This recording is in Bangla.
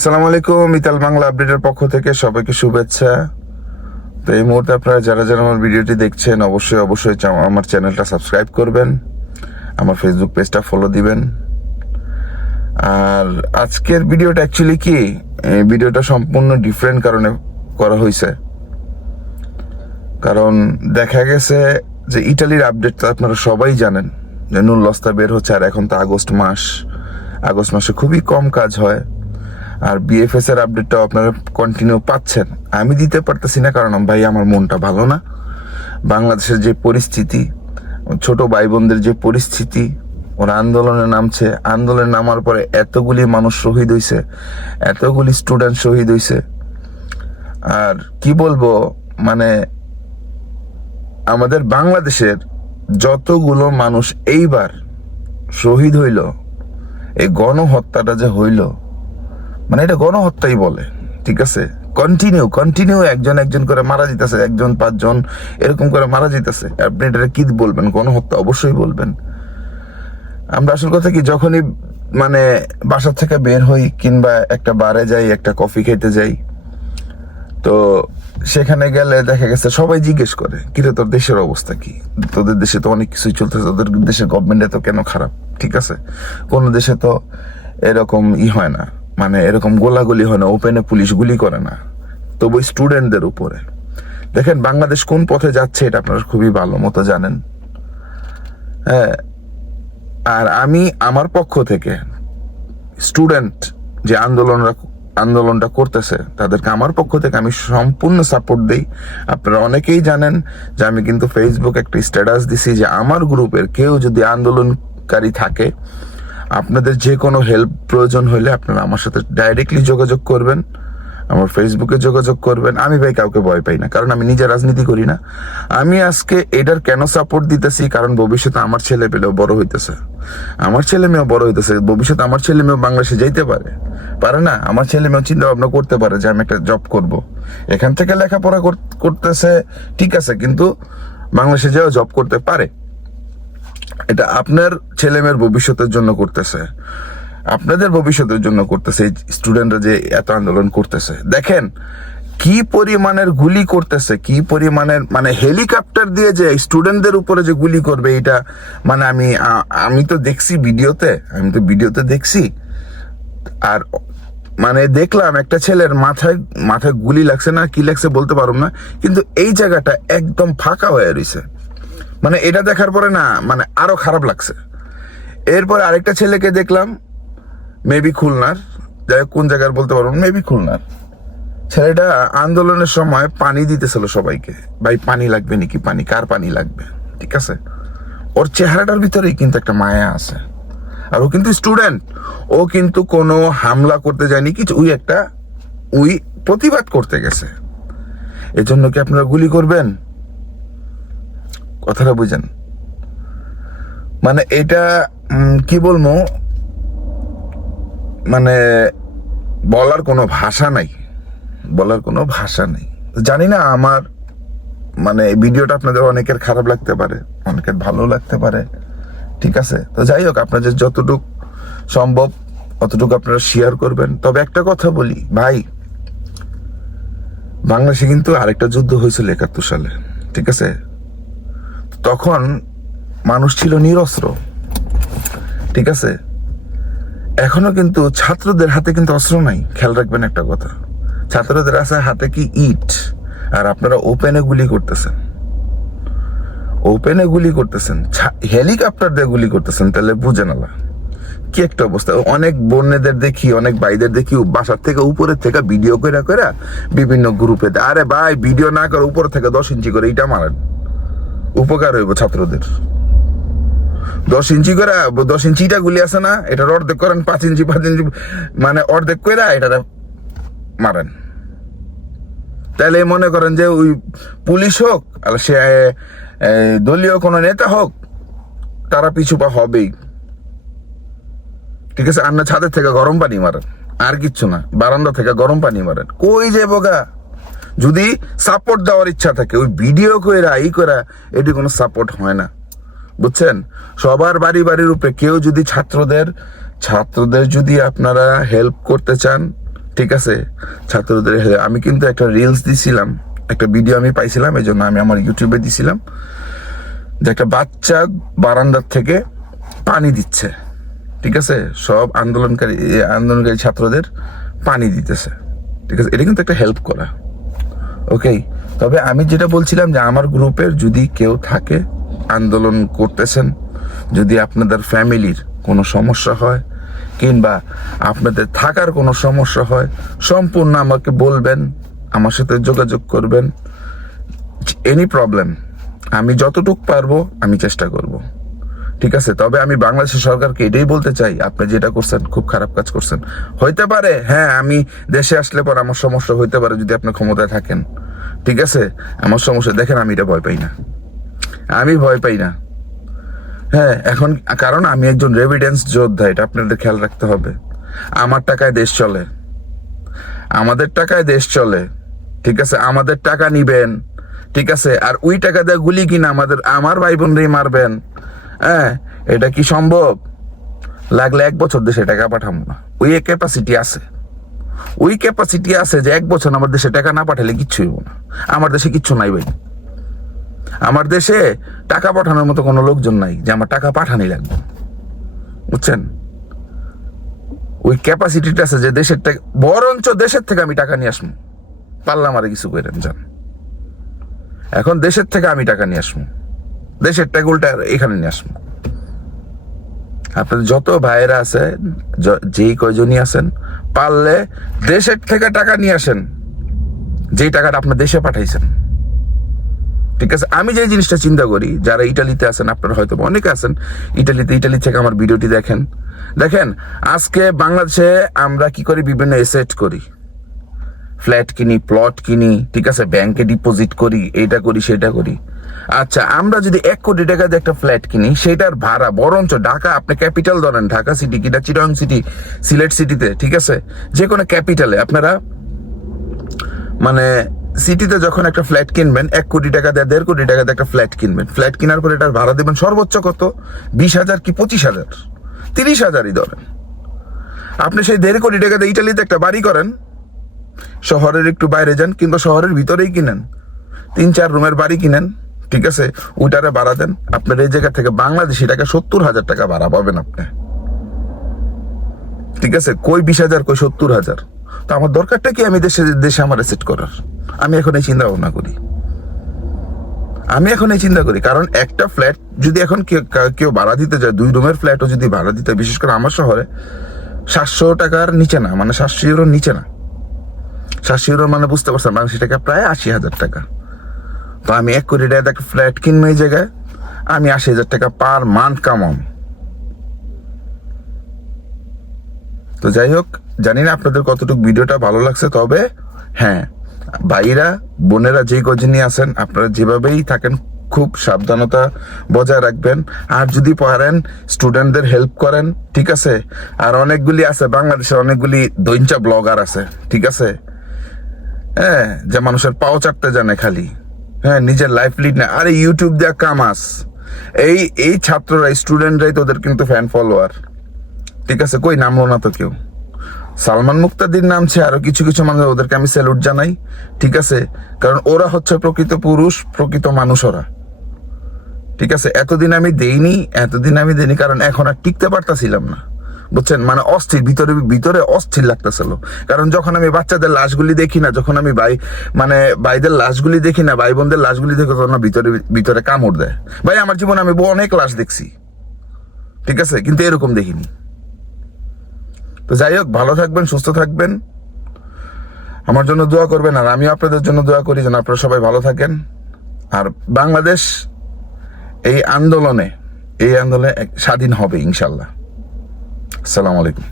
আসসালামু আলাইকুম। মিতাল বাংলা আপডেটের পক্ষ থেকে সবাইকে শুভেচ্ছা। তো এই মুহূর্তে আপনারা যারা যারা আমার ভিডিওটি দেখছেন অবশ্যই আমার চ্যানেলটা সাবস্ক্রাইব করবেন, আমার ফেসবুক পেজটা ফলো দিবেন। আর আজকের ভিডিওটা অ্যাকচুয়ালি কি, এই ভিডিওটা সম্পূর্ণ ডিফারেন্ট কারণে করা হয়েছে। কারণ দেখা গেছে যে ইটালির আপডেটটা আপনারা সবাই জানেন যে নুল্লস্তা বের হচ্ছে, আর এখন তো আগস্ট মাসে খুবই কম কাজ হয়। আর বিএফএস এর আপডেটটাও আপনারা কন্টিনিউ পাচ্ছেন, আমি দিতে পারতেছি না কারণ ভাই আমার মনটা ভালো না। বাংলাদেশের যে পরিস্থিতি, ছোট ভাই বোনদের যে পরিস্থিতি, ওরা আন্দোলনে নামছে, আন্দোলনে নামার পরে এতগুলি মানুষ শহীদ হয়েছে, এতগুলি স্টুডেন্ট শহীদ হয়েছে। আর কি বলবো, মানে আমাদের বাংলাদেশের যতগুলো মানুষ এইবার শহীদ হইল, এই গণহত্যাটা যে হইল, মানে এটা গণহত্যাই বলে, ঠিক আছে। কন্টিনিউ একজন করে মারা যেতেছে, 1-5 এরকম করে মারা যেতেছে। আপনি এটা কি বলবেন? গণহত্যা অবশ্যই বলবেন। আমরা আসল কথা কি, যখনই মানে বাসা থেকে বের হই কিংবা একটা বারে যাই, একটা কফি খেতে যাই, তো সেখানে গেলে দেখা গেছে সবাই জিজ্ঞেস করে, কিরে তোর দেশের অবস্থা কি? তোদের দেশে তো অনেক কিছুই চলতেছে, তোদের দেশের গভর্নমেন্ট তো কেন খারাপ? ঠিক আছে, কোন দেশে তো এরকম হয় না, মানে এরকম গোলাগুলি হয় না, ওপেনে পুলিশ গুলি করে না, তবু স্টুডেন্টদের উপরে। দেখেন বাংলাদেশ কোন পথে যাচ্ছে এটা আপনারা খুবই ভালো মতো জানেন। হ্যাঁ, আর আমি আমার পক্ষ থেকে স্টুডেন্ট যে আন্দোলনটা করতেছে তাদেরকে আমার পক্ষ থেকে আমি সম্পূর্ণ সাপোর্ট দেই। আপনারা অনেকেই জানেন যে আমি কিন্তু ফেসবুক একটা স্ট্যাটাস দিছি যে আমার গ্রুপের কেউ যদি আন্দোলনকারী থাকে, আপনাদের যে কোনো হেল্প প্রয়োজন হলে আপনারা আমার সাথে ডাইরেক্টলি যোগাযোগ করবেন, আমার ফেসবুকে যোগাযোগ করবেন। আমি ভাই কাউকে ভয় পাই না, কারণ আমি নিজে রাজনীতি করি না। আমি আজকে এটার কেন সাপোর্ট দিতেছি, কারণ ভবিষ্যতে আমার ছেলে পেলেও বড় হইতেছে, আমার ছেলে মেয়েও বড় হইতেছে, ভবিষ্যতে আমার ছেলে মেয়েও বাংলাদেশে যাইতে পারে না, আমার ছেলে মেয়েও চিন্তা ভাবনা করতে পারে যে আমি একটা জব করব। এখান থেকে লেখাপড়া করতেছে ঠিক আছে, কিন্তু বাংলাদেশে যাও জব করতে পারে। এটা আপনার ছেলে মেয়ের ভবিষ্যতের জন্য করতেছে, আপনাদের ভবিষ্যতের জন্য করতেছে। এই স্টুডেন্টরা যে এত আন্দোলন করতেছে, দেখেন কি পরিমাণের গুলি করতেছে, কি পরিমাণের, মানে হেলিকপ্টার দিয়ে যে স্টুডেন্টদের উপরে যে গুলি করবে, এটা মানে আমি তো দেখছি ভিডিওতে দেখছি। আর মানে দেখলাম একটা ছেলের মাথায় গুলি লাগছে না কি লাগছে বলতে পারব না, কিন্তু এই জায়গাটা একদম ফাঁকা হয়ে রয়েছে। মানে এটা দেখার পরে না, মানে আরো খারাপ লাগছে। এরপরে আরেকটা ছেলেকে দেখলাম, মেবি খুলনার, যাই কোন জায়গার বলতে পারবো, মেবি খুলনার। ছেলেটা আন্দোলনের সময় পানি দিতেছিল সবাইকে, ভাই পানি লাগবে নাকি, পানি কার পানি লাগবে, ঠিক আছে। ওর চেহারাটার ভিতরেই কিন্তু একটা মায়া আছে, আর ও কিন্তু স্টুডেন্ট, ও কিন্তু কোনো হামলা করতে যায়নি কিছু, ওই প্রতিবাদ করতে গেছে। এজন্য কি আপনারা গুলি করবেন? কথাটা বুঝেন। মানে এটা কি বলবো, মানে বলার কোনো ভাষা নাই। জানি না, আমার মানে ভিডিওটা আপনাদের অনেকের খারাপ লাগতে পারে, অনেকের ভালো লাগতে পারে, ঠিক আছে। তো যাই হোক, আপনাদের যতটুকু সম্ভব অতটুকু আপনারা শেয়ার করবেন। তবে একটা কথা বলি ভাই, বাংলাদেশে কিন্তু আরেকটা যুদ্ধ হয়েছিল 71 সালে, ঠিক আছে। তখন মানুষ ছিল নিরস্ত্র, ঠিক আছে। এখনো কিন্তু ছাত্রদের হাতে কিন্তু অস্ত্র নাই। খেয়াল রাখবেন একটা কথা, ছাত্রদের আছে হাতে কি ইট, আর আপনারা ওপেনে গুলি করতেছেন, হেলিকপ্টার দিয়ে গুলি করতেছেন। তাহলে বুঝে না কি একটা অবস্থা। অনেক বোনেদের দেখি, অনেক ভাইদের দেখি বাসার থেকে উপরের থেকে ভিডিও করে বিভিন্ন গ্রুপে দেয়। আরে ভাই, ভিডিও না করে উপর থেকে 10 ইঞ্চি করে ইটা মারেন, উপকার হইব ছাত্রদের। 10 ইঞ্চি করে, 10 ইঞ্চি ইটা গুলি আছে না, এটা অর্ধেক করেন, 5 ইঞ্চি মানে অর্ধেক করে এটা মারেন। তাহলে মনে করেন যে ওই পুলিশ হোক আর সে দলীয় কোনো নেতা হোক, তারা পিছু পা হবেই, ঠিক আছে। আর না ছাদের থেকে গরম পানি মারেন, আর কিচ্ছু না, বারান্দা থেকে গরম পানি মারেন, কই যে বোগা। যদি সাপোর্ট দেওয়ার ইচ্ছা থাকে, ওই ভিডিও কইরা এটি কোনো সাপোর্ট হয় না, বুঝছেন। সবার বাড়ির উপরে কেউ যদি ছাত্রদের যদি আপনারা হেল্প করতে চান, ঠিক আছে, ছাত্রদের আমি কিন্তু একটা রিলস দিছিলাম, একটা ভিডিও আমি পাইছিলাম, এই জন্য আমি আমার ইউটিউবে দিছিলাম, যে একটা বাচ্চা বারান্দার থেকে পানি দিচ্ছে, ঠিক আছে, সব আন্দোলনকারী ছাত্রদের পানি দিতেছে, ঠিক আছে, এটা কিন্তু একটা হেল্প করা। ওকে, তবে আমি যেটা বলছিলাম যে আমার গ্রুপের যদি কেউ থাকে আন্দোলন করতেছেন, যদি আপনাদের ফ্যামিলির কোনো সমস্যা হয় কিংবা আপনাদের থাকার কোনো সমস্যা হয়, সম্পূর্ণ আমাকে বলবেন, আমার সাথে যোগাযোগ করবেন। এনি প্রবলেম, আমি যতটুকু পারবো আমি চেষ্টা করব, ঠিক আছে। তবে আমি বাংলাদেশের সরকারকে এটাই বলতে চাই, আপনি যেটা করছেন খুব খারাপ কাজ করছেন। হইতে পারে হ্যাঁ, আমি দেশে আসলে পর আমার সমস্যা হইতে পারে যদি আপনি ক্ষমতায় থাকেন, ঠিক আছে, আমার সমস্যা দেখেন, আমি এটা ভয় পাই না, আমি ভয় পাই না। হ্যাঁ, এখন কারণ আমি একজন রেভিডেন্স যোদ্ধা, এটা আপনাদের খেয়াল রাখতে হবে। আমার টাকায় দেশ চলে, আমাদের টাকায় দেশ চলে, ঠিক আছে, আমাদের টাকা নিবেন, ঠিক আছে, আর ওই টাকা দিয়ে গুলি কিনা আমার ভাই বোনরাই মারবেন। হ্যাঁ, এটা কি সম্ভব? লাগলে 1 বছর দেশে টাকা পাঠাবো না, ওই ক্যাপাসিটি আছে, ওই ক্যাপাসিটি আছে যে 1 বছর আমার দেশে টাকা না পাঠালে কিচ্ছু হইব না। আমার দেশে কিচ্ছু নাই ভাই, আমার দেশে টাকা পাঠানোর মতো কোনো লোকজন নাই যে আমার টাকা পাঠানি লাগবে, বুঝছেন? ওই ক্যাপাসিটিটা আছে যে দেশের থেকে, বরঞ্চ দেশের থেকে আমি টাকা নিয়ে আসবো, পারলাম আর কিছু করেন যান। এখন দেশের থেকে আমি টাকা নিয়ে আসবো, দেশের টাকা উল্টা এখানে নিয়ে আসবো। আপনাদের যত ভাইয়েরা আছে, যেই কয়জনই আছেন, পারলে দেশের থেকে টাকা নিয়ে আসেন, যেই টাকাটা আপনার দেশে পাঠাইছেন, ঠিক আছে। আমি যে জিনিসটা চিন্তা করি, যারা ইটালিতে আছেন, আপনারা হয়তো অনেকে আছেন ইটালি থেকে আমার ভিডিওটি দেখেন আজকে বাংলাদেশে আমরা কি করি, বিভিন্ন এসেট করি, ফ্ল্যাট কিনি, প্লট কিনি, ঠিক আছে, ব্যাংকে ডিপোজিট করি, এইটা করি সেটা করি। আচ্ছা, আমরা যদি 1 কোটি টাকা দিয়ে একটা ফ্ল্যাট কিনি, সেটার ভাড়া বরঞ্চ ঢাকা, আপনি ক্যাপিটাল ধরেন, ঢাকা সিটি কিংবা চিটাগং সিটি, সিলেট সিটিতে, ঠিক আছে, যে কোনো ক্যাপিটালে আপনারা মানে সিটিতে যখন একটা ফ্ল্যাট কিনবেন, 1 কোটি টাকা দিয়ে 1.5 কোটি টাকা দিয়ে একটা ফ্ল্যাট কিনবেন, ফ্ল্যাট কেনার পর এটার ভাড়া দেবেন সর্বোচ্চ কত? 20,000 কি 25,000, 30,000ই ধরেন। আপনি সেই 1.5 কোটি টাকা দিয়ে ইটালিতে একটা বাড়ি করেন, শহরের একটু বাইরে যান কিংবা শহরের ভিতরেই কিনেন, 3-4 রুমের বাড়ি কিনেন, ঠিক আছে, ওইটারে ভাড়া দেন, আপনার এই জায়গা থেকে বাংলাদেশি টাকা 70,000 টাকা ভাড়া পাবেন আপনি, ঠিক আছে। কই 20,000, কই 70,000। তো আমার দরকারটা কি আমি দেশে আমার সেট করার? আমি এখন এই চিন্তা ভাবনা করি, কারণ একটা ফ্ল্যাট যদি এখন কেউ ভাড়া দিতে যায়, 2 রুমের ফ্ল্যাটও যদি ভাড়া দিতে, বিশেষ করে আমার শহরে 700 টাকার নিচে না, মানে 700 ইউরোর নিচে না। 700 ইউরো মানে বুঝতে পারছেন, বাংলাদেশি টাকা প্রায় 80,000 টাকা। তো আমি 1 কোটি টাকা একটা ফ্ল্যাট কিনবো, এই জায়গায় আমি 80,000 টাকা পার মান্থ কামাম। তো যাই হোক, জানি না আপনাদের কতটুকু ভিডিওটা ভালো লাগছে, তবে হ্যাঁ, ভাইরা বোনেরা যেই কজনই আছেন, আপনারা যেভাবেই থাকেন খুব সাবধানতা বজায় রাখবেন। আর যদি পারেন স্টুডেন্টদের হেল্প করেন, ঠিক আছে। আর অনেকগুলি আছে বাংলাদেশের, অনেকগুলি দৈঞ্চা ব্লগার আছে, ঠিক আছে, হ্যাঁ, যে মানুষের পাও চাটতে জানে খালি, হ্যাঁ, নিজের লাইফ লিড না। আরে ইউটিউব দেয়া কামাস, এই ছাত্ররা, স্টুডেন্টরাই তোদের কিন্তু ফ্যান ফলোয়ার, ঠিক আছে। কই নামলো না তো কেউ, সালমান মুক্তাদির নামছে, আরো কিছু কিছু মানুষ, ওদেরকে আমি স্যালুট জানাই, ঠিক আছে, কারণ ওরা হচ্ছে প্রকৃত পুরুষ, প্রকৃত মানুষ ওরা, ঠিক আছে। এতদিন আমি দেইনি, কারণ এখন আর টিকতে পারতাছিলাম না, বুঝছেন, মানে অস্থির, ভিতরে অস্থির লাগতেছিল। কারণ যখন আমি বাচ্চাদের লাশগুলি দেখি না, যখন আমি ভাইদের লাশগুলি দেখি না, ভাই বোনদের লাশগুলি দেখি, তখন ভিতরে কামড় দেয়। ভাই, আমার জীবনে আমি অনেক লাশ দেখছি, ঠিক আছে, কিন্তু এরকম দেখিনি। তো যাই হোক, ভালো থাকবেন, সুস্থ থাকবেন, আমার জন্য দোয়া করবেন, আর আমিও আপনাদের জন্য দোয়া করি যেন আপনারা সবাই ভালো থাকেন। আর বাংলাদেশ এই আন্দোলনে স্বাধীন হবে ইনশাল্লাহ। আসসালামু আলাইকুম।